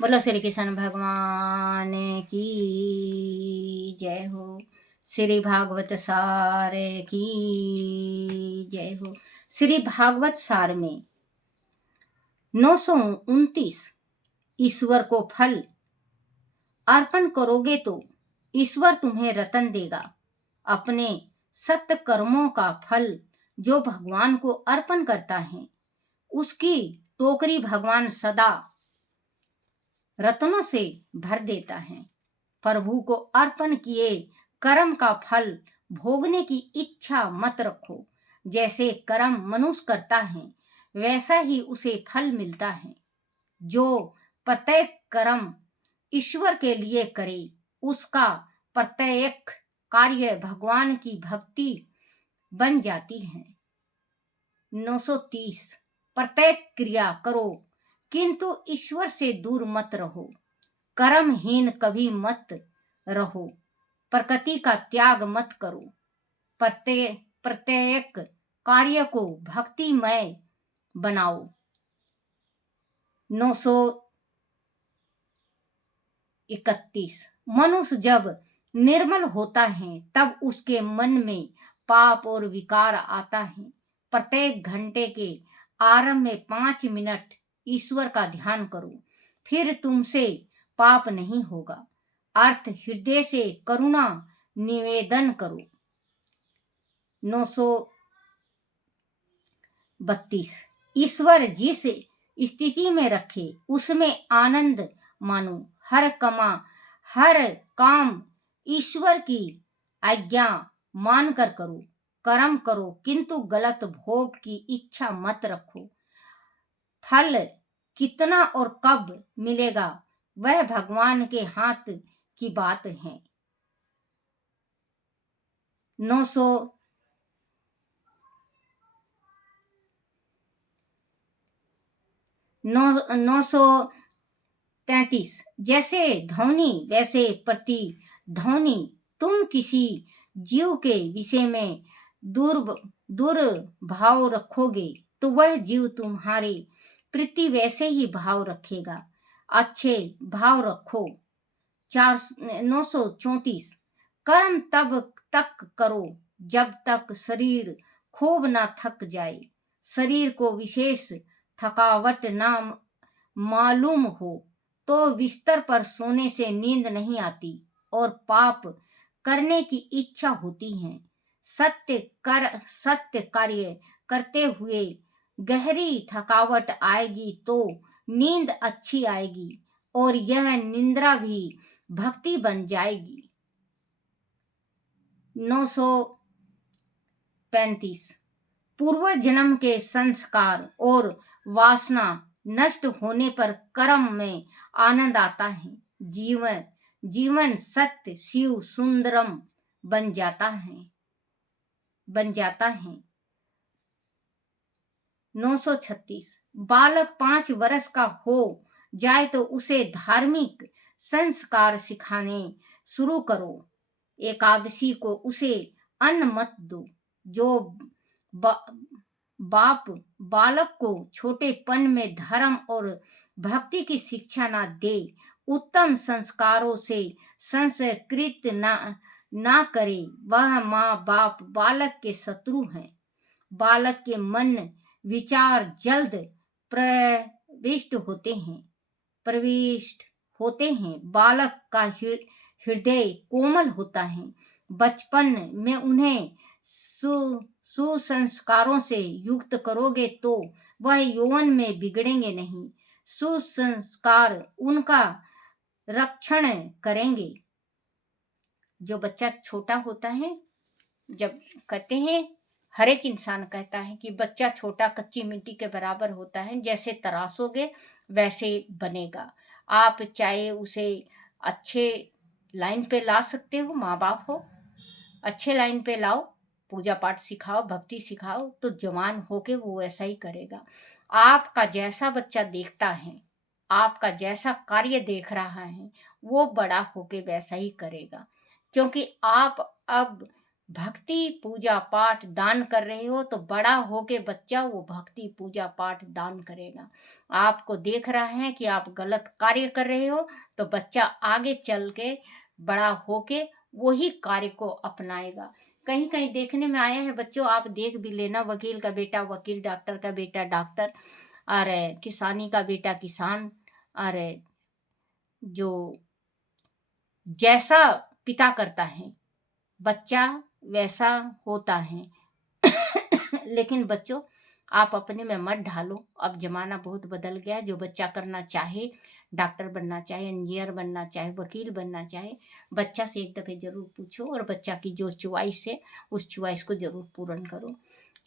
बोलो श्री कृष्ण भगवान की जय हो। श्री भागवत सार की जय हो। श्री भागवत सार में 929 ईश्वर को फल अर्पण करोगे तो ईश्वर तुम्हें रतन देगा। अपने सत्य कर्मों का फल जो भगवान को अर्पण करता है उसकी टोकरी भगवान सदा रत्नों से भर देता है। प्रभु को अर्पण किए कर्म का फल भोगने की इच्छा मत रखो। जैसे कर्म मनुष्य करता है वैसा ही उसे फल मिलता है। जो प्रत्येक कर्म ईश्वर के लिए करे उसका प्रत्येक कार्य भगवान की भक्ति बन जाती है। 930 प्रत्येक क्रिया करो किंतु ईश्वर से दूर मत रहो। कर्महीन कभी मत रहो। प्रकृति का त्याग मत करो। प्रत्येक कार्य को भक्तिमय बनाओ। 931 मनुष्य जब निर्मल होता है तब उसके मन में पाप और विकार आता है। प्रत्येक घंटे के आरंभ में 5 मिनट ईश्वर का ध्यान करो, फिर तुमसे पाप नहीं होगा। अर्थ हृदय से करुणा निवेदन करो। 932 ईश्वर जिस स्थिति में रखे उसमें आनंद मानो। हर काम ईश्वर की आज्ञा मानकर करो। कर्म करो किंतु गलत भोग की इच्छा मत रखो। फल कितना और कब मिलेगा वह भगवान के हाथ की बात है। 933 जैसे ध्वनि वैसे प्रतिध्वनि। तुम किसी जीव के विषय में दुर्भाव रखोगे तो वह जीव तुम्हारे प्रति वैसे ही भाव रखेगा। अच्छे भाव रखो। 934 कर्म तब तक करो जब तक शरीर खूब ना थक जाए। शरीर को विशेष थकावट ना मालूम हो तो बिस्तर पर सोने से नींद नहीं आती और पाप करने की इच्छा होती है। सत्य कार्य करते हुए गहरी थकावट आएगी तो नींद अच्छी आएगी और यह निंद्रा भी भक्ति बन जाएगी। 935 पूर्व जन्म के संस्कार और वासना नष्ट होने पर कर्म में आनंद आता है। जीवन सत्य शिव सुंदरम बन जाता है। 936 बालक 5 वर्ष का हो जाए तो उसे धार्मिक संस्कार सिखाने शुरू करो। एकादशी को उसे अन्न मत दो। जो बाप बालक को छोटेपन में धर्म और भक्ति की शिक्षा ना दे, उत्तम संस्कारों से संस्कृत ना करे, वह माँ बाप बालक के शत्रु हैं। बालक के मन विचार जल्द प्रविष्ट होते हैं। बालक का हृदय कोमल होता है। बचपन में उन्हें सुसंस्कारों से युक्त करोगे तो वह यौवन में बिगड़ेंगे नहीं। सुसंस्कार उनका रक्षण करेंगे। जो बच्चा छोटा होता है, जब कहते हैं हर एक इंसान कहता है कि बच्चा छोटा कच्ची मिट्टी के बराबर होता है, जैसे तराशोगे वैसे बनेगा। आप चाहे उसे अच्छे लाइन पे ला सकते हो, माँ बाप हो, अच्छे लाइन पे लाओ, पूजा पाठ सिखाओ, भक्ति सिखाओ, तो जवान होके वो ऐसा ही करेगा। आपका जैसा बच्चा देखता है, आपका जैसा कार्य देख रहा है, वो बड़ा होके वैसा ही करेगा। क्योंकि आप अब भक्ति पूजा पाठ दान कर रहे हो तो बड़ा होके बच्चा वो भक्ति पूजा पाठ दान करेगा। आपको देख रहा है कि आप गलत कार्य कर रहे हो तो बच्चा आगे चल के बड़ा होके वही कार्य को अपनाएगा। कहीं कहीं देखने में आया है बच्चों, आप देख भी लेना, वकील का बेटा वकील, डॉक्टर का बेटा डॉक्टर, और किसानी का बेटा किसान, और जो जैसा पिता करता है बच्चा वैसा होता है। लेकिन बच्चों, आप अपने में मत ढालो, अब जमाना बहुत बदल गया है। जो बच्चा करना चाहे, डॉक्टर बनना चाहे, इंजीनियर बनना चाहे, वकील बनना चाहे, बच्चा से एक दफे जरूर पूछो और बच्चा की जो च्वाइस है उस च्वाइस को जरूर पूर्ण करो।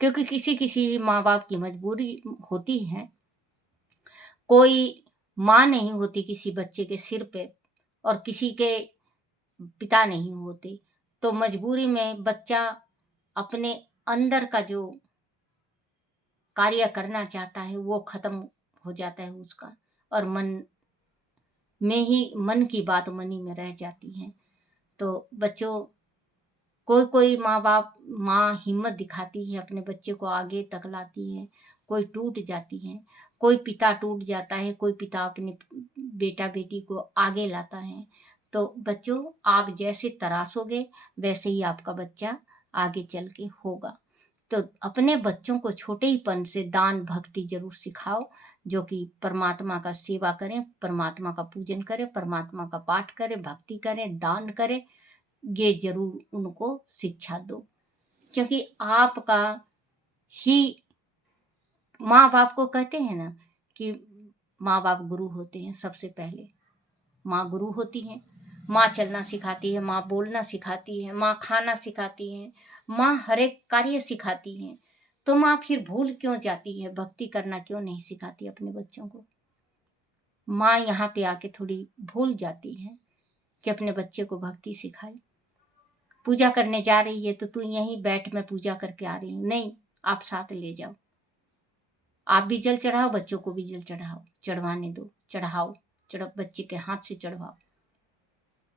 क्योंकि किसी किसी माँ बाप की मजबूरी होती है। कोई माँ नहीं होती किसी बच्चे के सिर पे, और किसी के पिता नहीं होते, तो मजबूरी में बच्चा अपने अंदर का जो कार्य करना चाहता है वो खत्म हो जाता है उसका, और मन की बात मन ही में रह जाती है। तो बच्चों, कोई कोई माँ हिम्मत दिखाती है, अपने बच्चे को आगे तक लाती है, कोई टूट जाती है, कोई पिता टूट जाता है, कोई पिता अपने बेटा बेटी को आगे लाता है। तो बच्चों, आप जैसे तराशोगे वैसे ही आपका बच्चा आगे चल के होगा। तो अपने बच्चों को छोटे ही पन से दान भक्ति जरूर सिखाओ, जो कि परमात्मा का सेवा करें, परमात्मा का पूजन करें, परमात्मा का पाठ करें, भक्ति करें, दान करें। ये जरूर उनको शिक्षा दो, क्योंकि आपका ही माँ बाप को कहते हैं ना कि माँ बाप गुरु होते हैं। सबसे पहले माँ गुरु होती है। माँ चलना सिखाती है, माँ बोलना सिखाती है, माँ खाना सिखाती है, माँ हर एक कार्य सिखाती है। तो माँ फिर भूल क्यों जाती है, भक्ति करना क्यों नहीं सिखाती अपने बच्चों को? माँ यहाँ पे आके थोड़ी भूल जाती है कि अपने बच्चे को भक्ति सिखाए। पूजा करने जा रही है तो तू यहीं बैठ, मैं पूजा करके आ रही हूँ, नहीं, आप साथ ले जाओ। आप भी जल चढ़ाओ, बच्चों को भी जल चढ़ाओ, चढ़वाने दो, चढ़ाओ, बच्चे के हाथ से चढ़वाओ,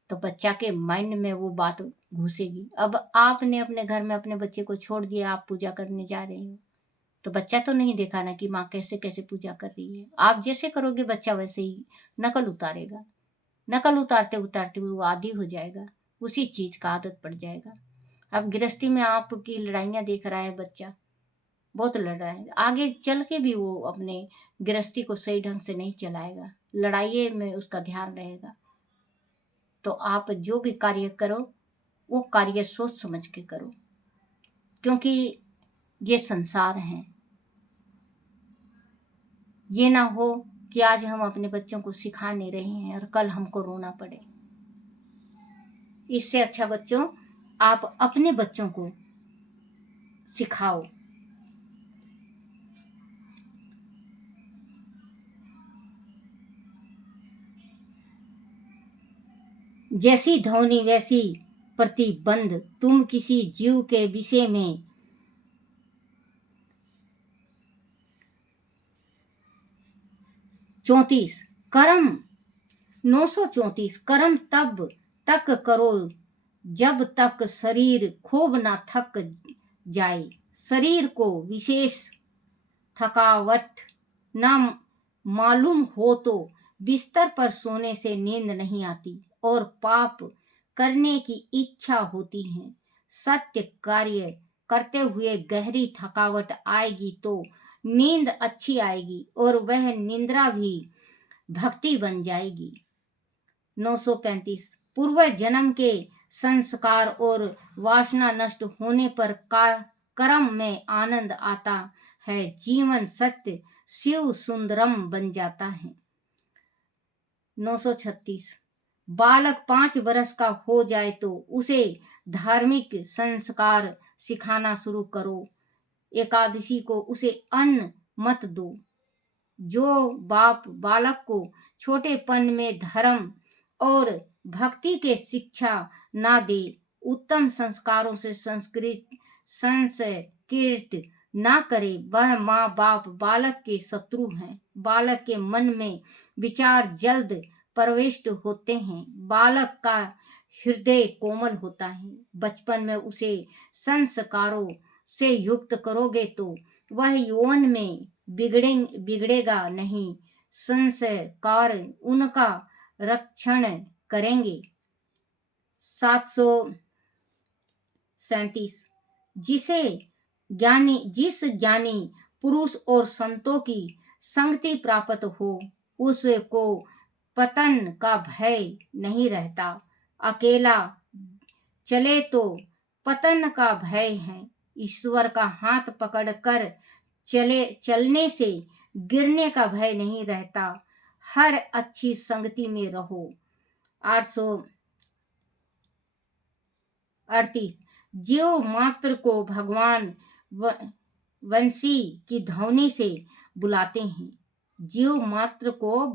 तो बच्चा के माइंड में वो बात घुसेगी। अब आपने अपने घर में अपने बच्चे को छोड़ दिया, आप पूजा करने जा रहे हो, तो बच्चा तो नहीं देखा ना कि माँ कैसे कैसे पूजा कर रही है। आप जैसे करोगे बच्चा वैसे ही नकल उतारेगा। नकल उतारते उतारते वो आदी हो जाएगा, उसी चीज का आदत पड़ जाएगा। अब गृहस्थी में आपकी लड़ाइयाँ देख रहा है बच्चा, बहुत लड़ रहा है, आगे चल के भी वो अपने गृहस्थी को सही ढंग से नहीं चलाएगा, लड़ाई में उसका ध्यान रहेगा। तो आप जो भी कार्य करो वो कार्य सोच समझ के करो, क्योंकि ये संसार है। ये ना हो कि आज हम अपने बच्चों को सिखा नहीं रहे हैं और कल हमको रोना पड़े। इससे अच्छा बच्चों, आप अपने बच्चों को सिखाओ। जैसी ध्वनि वैसी प्रतिबंध, तुम किसी जीव के विषय में 34 कर्म 934 कर्म तब तक करो जब तक शरीर खूब ना थक जाए। शरीर को विशेष थकावट ना मालूम हो तो बिस्तर पर सोने से नींद नहीं आती और पाप करने की इच्छा होती है। सत्य कार्य करते हुए गहरी थकावट आएगी तो नींद अच्छी आएगी और वह निंद्रा भी भक्ति बन जाएगी। 935 पूर्व जन्म के संस्कार और वासना नष्ट होने पर कर्म में आनंद आता है, जीवन सत्य शिव सुंदरम बन जाता है। 936 बालक 5 वर्ष का हो जाए तो उसे धार्मिक संस्कार सिखाना शुरू करो। एकादशी को उसे अन्न मत दो। जो बाप बालक को छोटेपन में धर्म और भक्ति के शिक्षा ना दे, उत्तम संस्कारों से संस्कृत ना करे, वह माँ बाप बालक के शत्रु हैं। बालक के मन में विचार जल्द प्रविष्ट होते हैं। बालक का हृदय कोमल होता है। बचपन में उसे संस्कारों से युक्त करोगे तो वह यौवन में बिगड़ेगा नहीं। संस्कार उनका रक्षण करेंगे। 737 जिस ज्ञानी पुरुष और संतों की संगति प्राप्त हो उसको पतन का भय नहीं रहता। अकेला चले तो पतन का भय है। ईश्वर का हाथ पकड़कर चलने से गिरने का भय नहीं रहता। हर अच्छी संगति में रहो। 838 जीव मात्र को भगवान वंशी की ध्वनि से बुलाते हैं। जीव मात्र को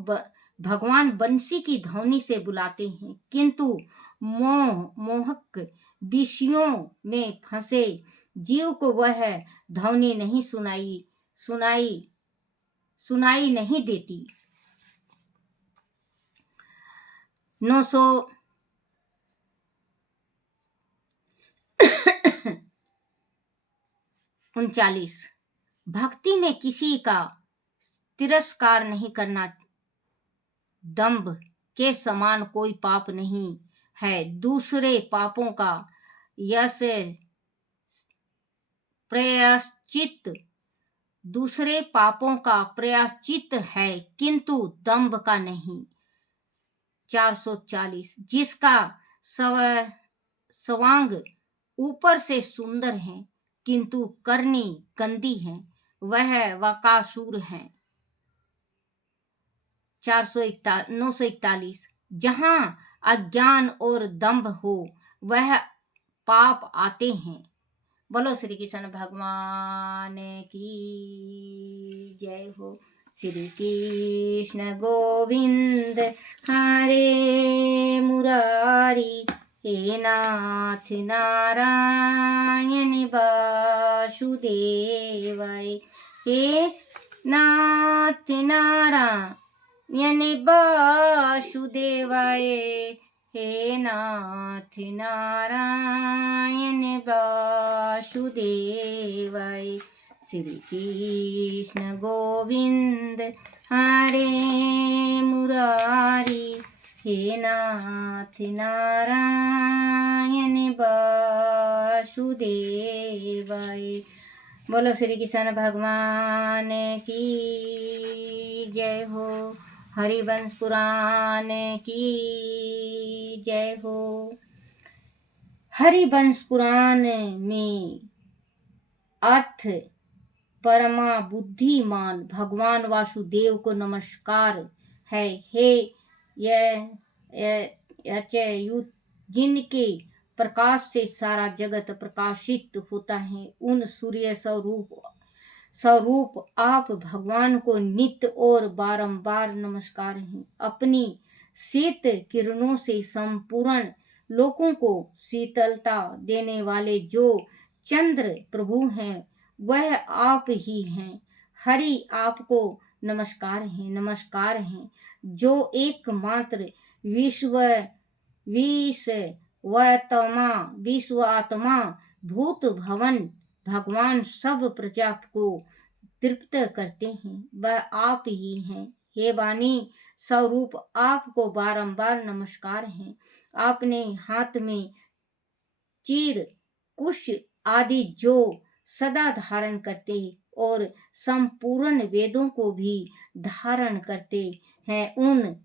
भगवान बंसी की ध्वनि से बुलाते हैं, किंतु मोहक विषयों में फंसे जीव को वह ध्वनि नहीं सुनाई नहीं देती। 939 भक्ति में किसी का तिरस्कार नहीं करना। दंभ के समान कोई पाप नहीं है। दूसरे पापों का प्रायश्चित है, किंतु दंभ का नहीं। 440 जिसका स्वांग ऊपर से सुंदर है किंतु करनी गंदी है वह वकासुर है। 941 जहां अज्ञान और दंभ हो वह पाप आते हैं। बोलो श्री कृष्ण भगवान की जय हो। श्री कृष्ण गोविंद हरे मुरारी हे नाथ नारायण वासुदेवाय। हे नाथ नारायण वासुदेवाय। हे नाथ नारायण वासुदेवाय। श्री कृष्ण गोविंद हरे मुरारी हे नाथ नारायण वासुदेवाय। बोलो श्री कृष्ण भगवान की जय हो। हरिवंश पुराण की जय हो। हरिवंश पुराण में अर्थ परमा बुद्धिमान भगवान वासुदेव को नमस्कार है। हे युत जिनके प्रकाश से सारा जगत प्रकाशित होता है, उन सूर्य स्वरूप आप भगवान को नित्य और बारंबार नमस्कार है। अपनी शीत किरणों से संपूर्ण लोगों को शीतलता देने वाले जो चंद्र प्रभु हैं वह आप ही हैं। हरि आपको नमस्कार है जो एकमात्र विश्वात्मा भूत भवन भगवान सब प्रजा को तृप्त करते हैं वह आप ही हैं। हे वाणी स्वरूप आपको बारंबार नमस्कार है। आपने हाथ में चीर कुश आदि जो सदा धारण करते और संपूर्ण वेदों को भी धारण करते हैं, उन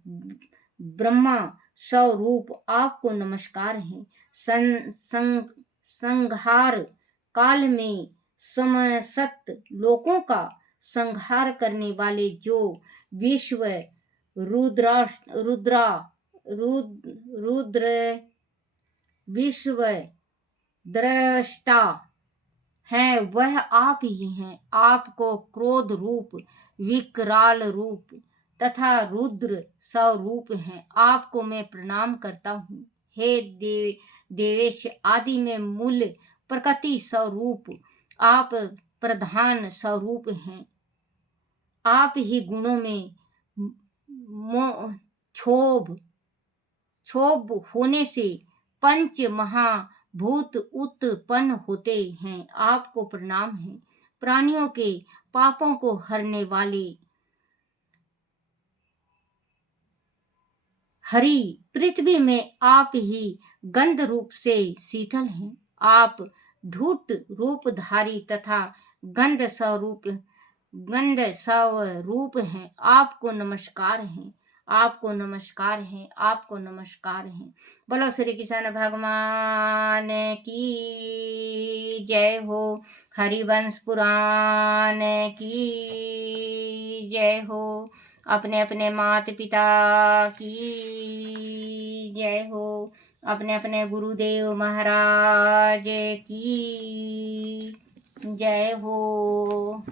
ब्रह्मा स्वरूप आपको नमस्कार है। संहार काल में समस्त लोगों का संहार करने वाले जो विश्व विश्व दृष्टा है वह आप ही हैं। आपको क्रोध रूप विकराल रूप तथा रुद्र स्वरूप हैं। आपको मैं प्रणाम करता हूँ। हे देवेश आदि में मूल प्रकृति स्वरूप आप प्रधान स्वरूप हैं। आप ही गुणों में क्षोभ होने से पंच महाभूत उत्पन्न होते हैं, आपको प्रणाम है। प्राणियों के पापों को हरने वाले हरि, पृथ्वी में आप ही गंध रूप से शीतल हैं। आप धूर्त रूपधारी तथा गंध स्वरूप हैं। आपको नमस्कार है, आपको नमस्कार है, आपको नमस्कार है। बोलो श्री कृष्ण भगवान की जय हो। हरिवंश पुराण की जय हो। अपने अपने माता पिता की जय हो। अपने अपने गुरुदेव महाराज की जय हो।